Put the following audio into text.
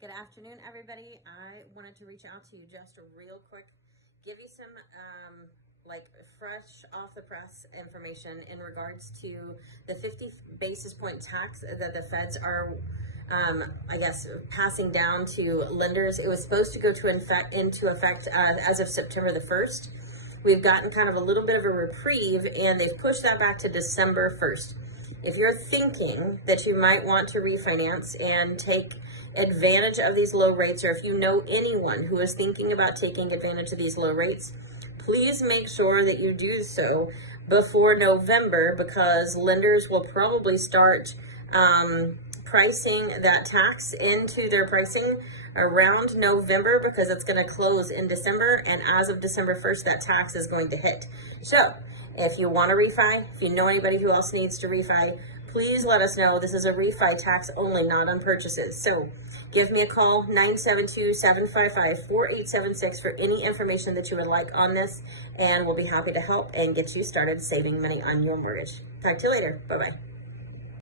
Good afternoon, everybody. I wanted to reach out to you just real quick, give you some like fresh off the press information in regards to the 50 basis point tax that the feds are I guess passing down to lenders. It was supposed to go into effect as of September the 1st. We've gotten kind of a little bit of a reprieve, and they've pushed that back to December 1st. If you're thinking that you might want to refinance and take advantage of these low rates, or if you know anyone who is thinking about taking advantage of these low rates, please make sure that you do so before November, because lenders will probably start pricing that tax into their pricing around November, because it's going to close in December, and as of December 1st, that tax is going to hit. So if you want to refi, if you know anybody who else needs to refi, please let us know. This is a refi tax only, not on purchases. So give me a call, 972-755-4876 for any information that you would like on this, and we'll be happy to help and get you started saving money on your mortgage. Talk to you later. Bye-bye.